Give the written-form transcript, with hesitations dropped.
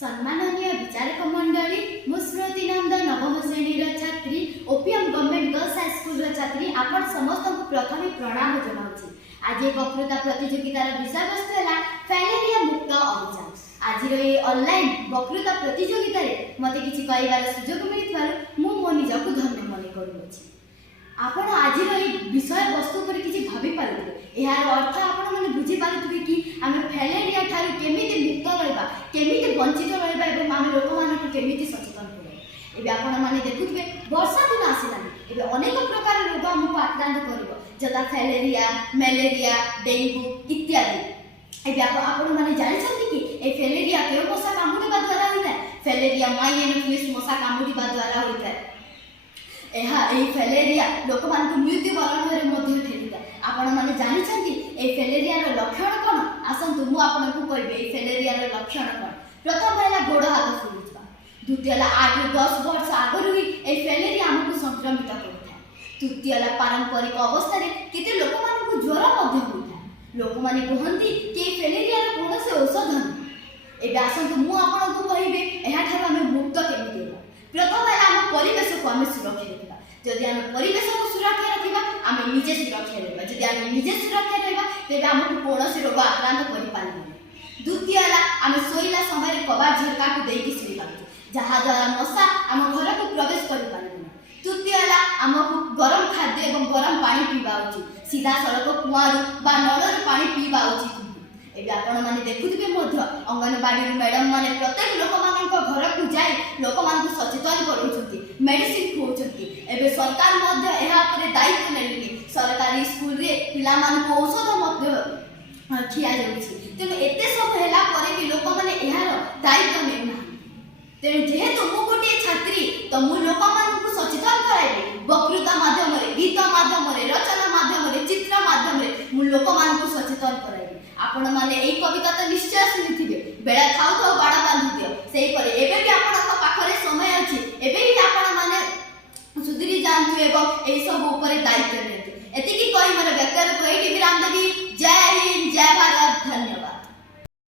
सम्माननीय विचारक मंडली मुस्मृति नंद नवम श्रेणी छात्री OPM government girls high school छात्री आपण समस्त को प्रथम प्रणाम जनाऊँ। आज वक्तृता प्रतियोगितार विषय वस्तु है फैलेरिया मुक्त अभियान। आज ये ऑनलाइन वक्तृता प्रतियोगिता मते किछि कहबार सुजोग मिलथिबार मु मो निजको धन्य मने करूछि। आपण आज विषय वस्तु पर किछि भाबी पारुथिबे, यार अर्थ आपण माने बुझी पारुथिबे कि आमे फैलेरिया ठारू केमिति मुक्त रहबा, केमिति वंचित रहबा एवं आमे लोक मानकु केमिति सचेतन करबा। एबे आपण माने देखुथिबे वर्षा दिन आसिलानी, एबे अनेक प्रकार रोग हमकु आक्रांत करिवो, जदा फैलेरिया, मलेरिया, डेंगू इत्यादि। एबे आपण माने जानिछन्ति कि ए फैलेरिया केउ मशा कामुडिबा द्वारा होइता। फैलेरिया माइएनोफिलिस मशा कामुडिबा द्वारा होइता। फैलेरिया लोक मान मृत्यु वरण में ठेली था। आपण मैंने जानते ये फैलेरिया लक्षण कौन? आसतु मु आपको कहबी फैलेरिया लक्षण कौन। प्रथम है गोड़ हाथ फुलुवा, द्वितीय 8-10 वर्ष आगु ही ये फैलेरिया आमको संक्रमित करता है। तृतीय पारंपरिक अवस्था केते लोक मान ज्वर होता है। लोक मैंने कहते कि फैलेरिया कौन से औषध नहीं। एबे आसतु मु आपको कहबी यहाँ मुक्त केमिति। प्रथम है आम परिवेश को आम सुरक्षा रखा। जदि आम परिवेश को सुरक्षा रखा आम निजे सुरक्षा रहा। जदि आम निजे सुरक्षा रहा तेज आमको कौन रोग आक्रांत कर। द्वितीय है आम शोला समय कबाड़ झरका को देकी शुई पार्टी, जहाद्वारा मशा आम घर को प्रवेश कर। तृतीय है आमको गरम खाद्य और गरम पानी पीवा उचित। सीधा सड़क कुआरू बा नलर पानी पीवा उचित। एबे आपण माने देखुथिबे अंगनवाड़ी मैडम माने प्रत्येक लोक मानक घर को जाई लोक मान को सचेतन करूछंती, मेडिसिन खुउछंती। एबे सरकार मध्ये एहा पर दायित्व नेलिनि। सरकारी स्कूल रे पिला मान को औषध मध्ये खिया जाउछि। तेनु एते सब हेला परे कि लोक माने एहार दायित्व नेना। तेनु जेहेतु मु गोटे छात्री तो मु लोक मान को सचेतन कराइबे। वक्तृता माध्यम रे, गीत माध्यम रे, रचना माध्यम रे, चित्र माध्यम रे मु लोक मान को सचेतन कराइबे। आपण माने एई कविता तो निश्चय सुनिथिबे, बेड़ा खाउ तो बाड़ा बांधि दियो। सेही परे एबे भी आपनक पाखरे समय अछि, एबे ही आपण माने सुधरी जानथु एवं एई सब ऊपर दायित्व नेतु। एतिकी कहि मोर व्यक्तिगत एही विराम देबी। जय हिंद, जय भारत, धन्यवाद।